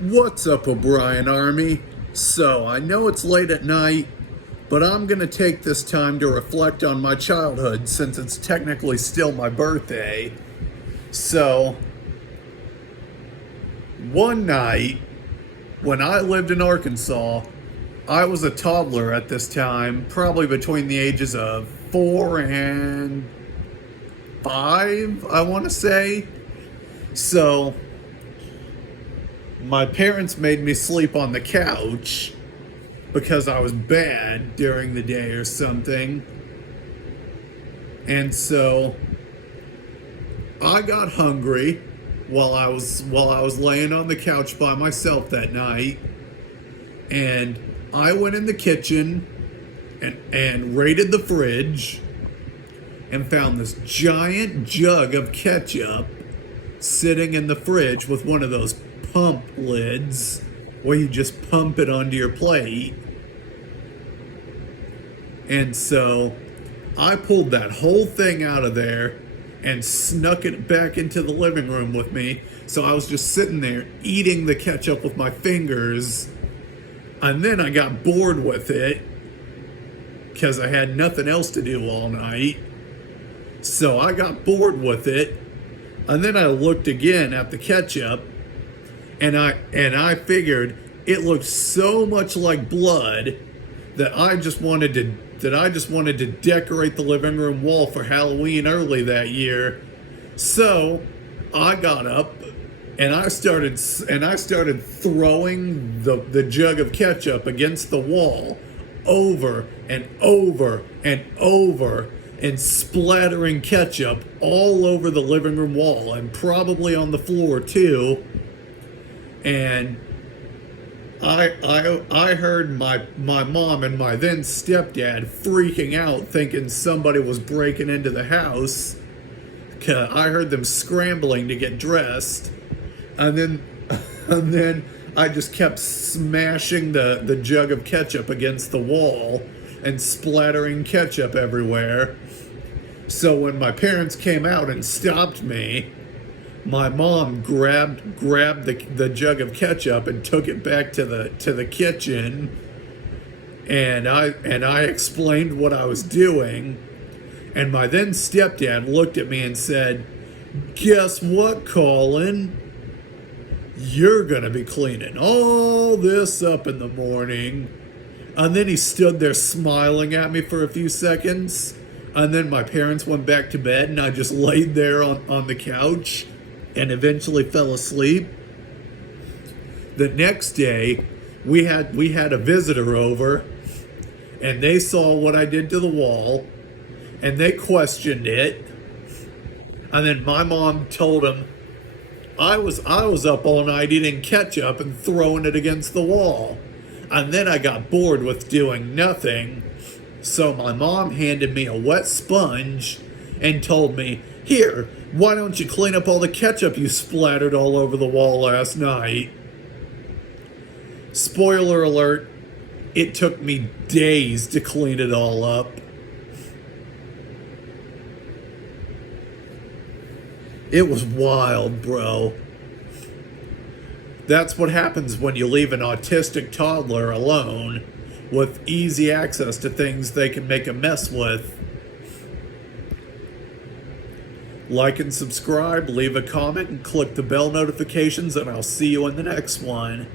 What's up, O'Brien Army? So, I know it's late at night, but I'm gonna take this time to reflect on my childhood since it's technically still my birthday. So, one night, when I lived in Arkansas, I was a toddler at this time, probably between the ages of 4 and 5, I wanna say. So, my parents made me sleep on the couch because I was bad during the day or something. And so I got hungry while I was laying on the couch by myself that night, and I went in the kitchen and raided the fridge and found this giant jug of ketchup sitting in the fridge with one of those pump lids where you just pump it onto your plate. And so I pulled that whole thing out of there and snuck it back into the living room with me. So I was just sitting there eating the ketchup with my fingers. And then I got bored with it because I had nothing else to do all night. So I got bored with it. And then I looked again at the ketchup, and I figured it looked so much like blood that I just wanted to decorate the living room wall for Halloween early that year. So I got up and I started throwing the jug of ketchup against the wall over and over and over, and splattering ketchup all over the living room wall and probably on the floor too. And I heard my mom and my then stepdad freaking out, thinking somebody was breaking into the house. I heard them scrambling to get dressed, and then I just kept smashing the jug of ketchup against the wall and splattering ketchup everywhere. So when my parents came out and stopped me, my mom grabbed the jug of ketchup and took it back to the kitchen, and I explained what I was doing, and my then stepdad looked at me and said, "Guess what, Colin? You're gonna be cleaning all this up in the morning." And then he stood there smiling at me for a few seconds, and then my parents went back to bed, and I just laid there on the couch and eventually fell asleep. The next day, we had a visitor over, and they saw what I did to the wall, and they questioned it. And then my mom told them I was up all night eating ketchup and throwing it against the wall. And then I got bored with doing nothing, so my mom handed me a wet sponge and told me, "Here, why don't you clean up all the ketchup you splattered all over the wall last night?" Spoiler alert, it took me days to clean it all up. It was wild, bro. That's what happens when you leave an autistic toddler alone with easy access to things they can make a mess with. Like and subscribe, leave a comment, and click the bell notifications, and I'll see you in the next one.